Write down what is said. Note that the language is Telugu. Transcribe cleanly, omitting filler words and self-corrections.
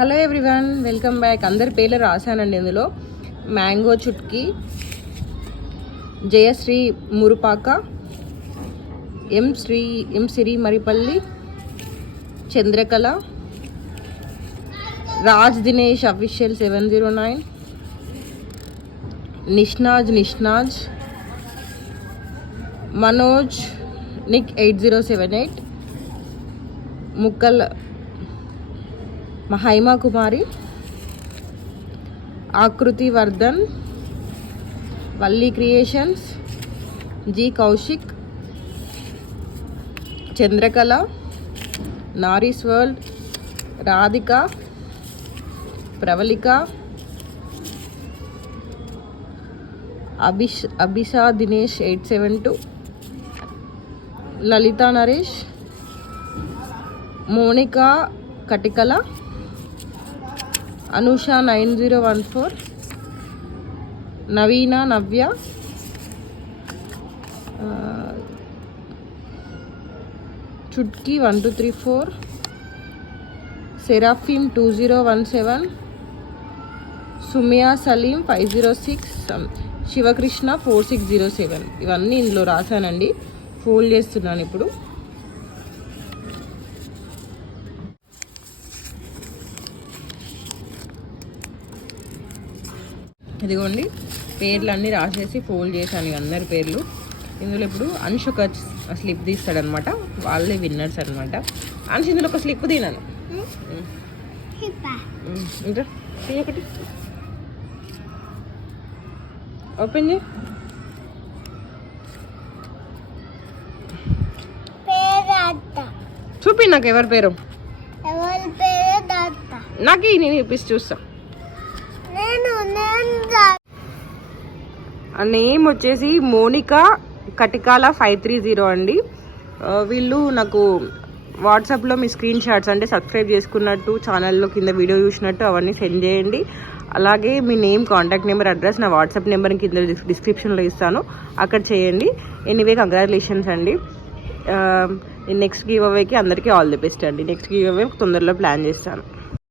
Hello everyone, welcome back. అందరి పేర్లు రాశానండి ఇందులో. Mango Chutki, Jayasri Murupaka, M Siri Maripalli, Chandrakala, Raj Dinesh official 709, Nishnaz, Manoj Nick 8078, Mukkal Haima Kumari, Akruti Vardhan, Valli creations, G Kaushik, Chandrakala, Nari's world, Radhika, Pravallika, Abhisha Dinesh 872, Lalitha Naresh, Monika Katikala, Anusha 9014, Naveena Navya, Chutki 1234, Seraphim 2017, Sumiya Saleem 506, Sivakrishna 4607. ఇవన్నీ ఇందులో రాశానండి. ఫోల్డ్ చేస్తున్నాను ఇప్పుడు. ఇదిగోండి, పేర్లు అన్నీ రాసేసి ఫోల్డ్ చేశాను అందరి పేర్లు. ఇందులో ఇప్పుడు అంశు ఒక స్లిప్ తీస్తాడనమాట. వాళ్ళే విన్నర్స్ అనమాట. అంశు ఇందులో ఒక స్లిప్ తినాను. ఇంకా ఒకటి ఓపెన్ చేయి. చూపి నాకు ఎవరి పేరు. నాకు నేను చూపిస్తే చూస్తా. నేమ్ వచ్చేసి మోనికా కటికాల 530 అండి. వీళ్ళు నాకు వాట్సాప్లో మీ స్క్రీన్ షాట్స్ అంటే సబ్స్క్రైబ్ చేసుకున్నట్టు, ఛానల్లో కింద వీడియో చూసినట్టు అవన్నీ సెండ్ చేయండి. అలాగే మీ నేమ్, కాంటాక్ట్ నెంబర్, అడ్రస్ నా వాట్సాప్ నెంబర్ కింద డిస్క్రిప్షన్లో ఇస్తాను, అక్కడ చేయండి. ఎనీవే కంగ్రాచులేషన్స్ అండి. నెక్స్ట్ గివ్ అవేకి అందరికీ ఆల్ ది బెస్ట్ అండి. నెక్స్ట్ గివ్ అవే తొందరలో ప్లాన్ చేస్తాను.